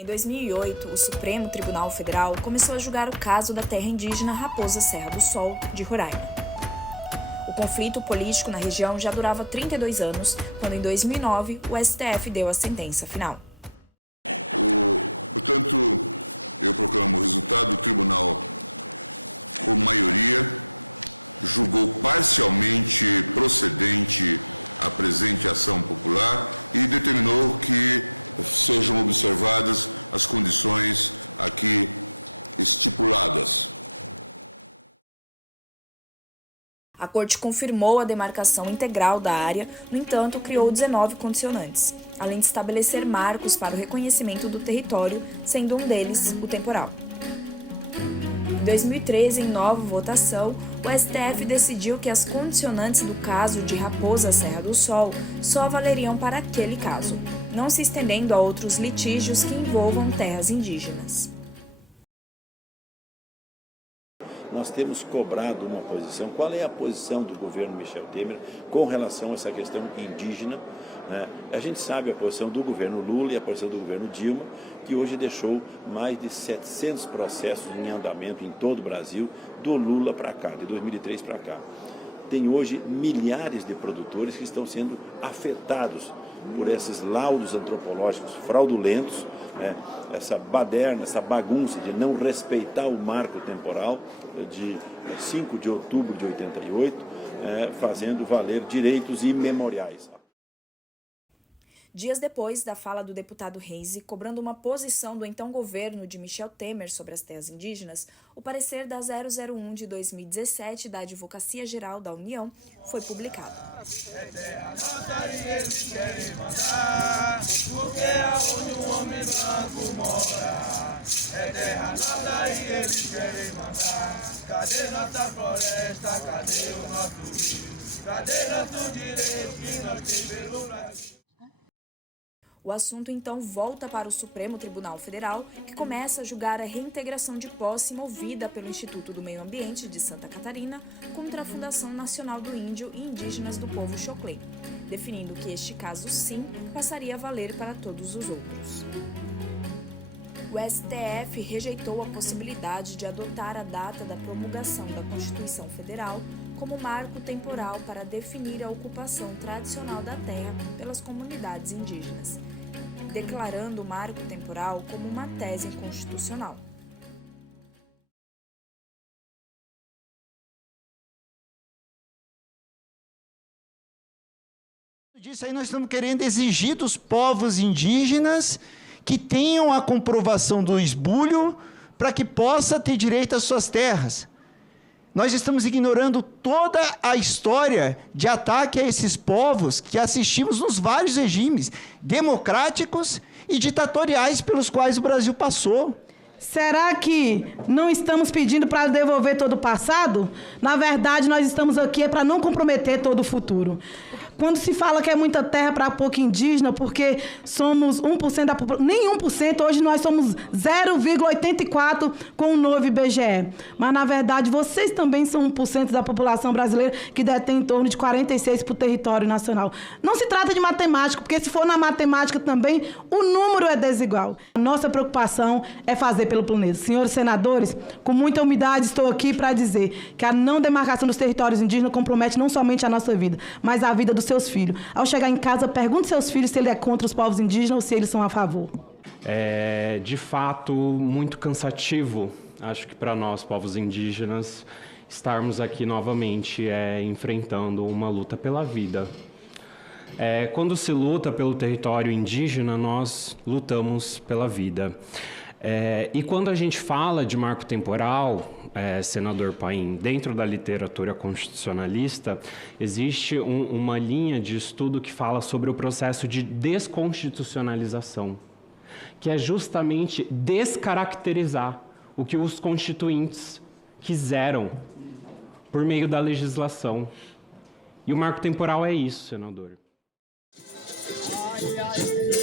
Em 2008, o Supremo Tribunal Federal começou a julgar o caso da terra indígena Raposa Serra do Sol, de Roraima. O conflito político na região já durava 32 anos, quando em 2009 o STF deu a sentença final. Portanto, eu proclamo o resultado. O tribunal, por maioria, julgou parcialmente procedente a presente ação popular e determinou que sejam observadas as condições aqui estipuladas. A Corte confirmou a demarcação integral da área, no entanto, criou 19 condicionantes, além de estabelecer marcos para o reconhecimento do território, sendo um deles o temporal. Em 2013, em nova votação, o STF decidiu que as condicionantes do caso de Raposa Serra do Sol só valeriam para aquele caso, não se estendendo a outros litígios que envolvam terras indígenas. Nós temos cobrado uma posição. Qual é a posição do governo Michel Temer com relação a essa questão indígena? A gente sabe a posição do governo Lula e a posição do governo Dilma, que hoje deixou mais de 700 processos em andamento em todo o Brasil, do Lula para cá, de 2003 para cá. Tem hoje milhares de produtores que estão sendo afetados por esses laudos antropológicos fraudulentos, essa baderna, essa bagunça de não respeitar o marco temporal de 5 de outubro de 88, fazendo valer direitos imemoriais. Dias depois da fala do deputado Reise, cobrando uma posição do então governo de Michel Temer sobre as terras indígenas, o parecer da 001 de 2017 da Advocacia Geral da União foi publicado. É terra nossa e eles querem mandar, porque aonde o homem branco mora. É terra nossa e eles querem mandar. Cadê nossa floresta, cadê o nosso rio? Cadê nosso direito que nós temos pelo Brasil? O assunto então volta para o Supremo Tribunal Federal, que começa a julgar a reintegração de posse movida pelo Instituto do Meio Ambiente de Santa Catarina contra a Fundação Nacional do Índio e Indígenas do Povo Xoclê, definindo que este caso, sim, passaria a valer para todos os outros. O STF rejeitou a possibilidade de adotar a data da promulgação da Constituição Federal como marco temporal para definir a ocupação tradicional da terra pelas comunidades indígenas, declarando o marco temporal como uma tese inconstitucional. Disso aí nós estamos querendo exigir dos povos indígenas que tenham a comprovação do esbulho para que possa ter direito às suas terras. Nós estamos ignorando toda a história de ataque a esses povos que assistimos nos vários regimes democráticos e ditatoriais pelos quais o Brasil passou. Será que não estamos pedindo para devolver todo o passado? Na verdade, nós estamos aqui para não comprometer todo o futuro. Quando se fala que é muita terra para pouco indígena, porque somos 1% da população, nem 1%, hoje nós somos 0,84% com o novo IBGE. Mas, na verdade, vocês também são 1% da população brasileira que detém em torno de 46% para o território nacional. Não se trata de matemática, porque se for na matemática também, o número é desigual. A nossa preocupação é fazer pelo planeta. Senhores senadores, com muita humildade estou aqui para dizer que a não demarcação dos territórios indígenas compromete não somente a nossa vida, mas a vida dos seus filhos. Ao chegar em casa, pergunte aos seus filhos se ele é contra os povos indígenas ou se eles são a favor. É, de fato, muito cansativo, acho que para nós, povos indígenas, estarmos aqui novamente enfrentando uma luta pela vida. Quando se luta pelo território indígena, nós lutamos pela vida. E quando a gente fala de marco temporal, senador Paim, dentro da literatura constitucionalista, existe uma linha de estudo que fala sobre o processo de desconstitucionalização, que é justamente descaracterizar o que os constituintes quiseram por meio da legislação. E o marco temporal é isso, senador. Ai, ai.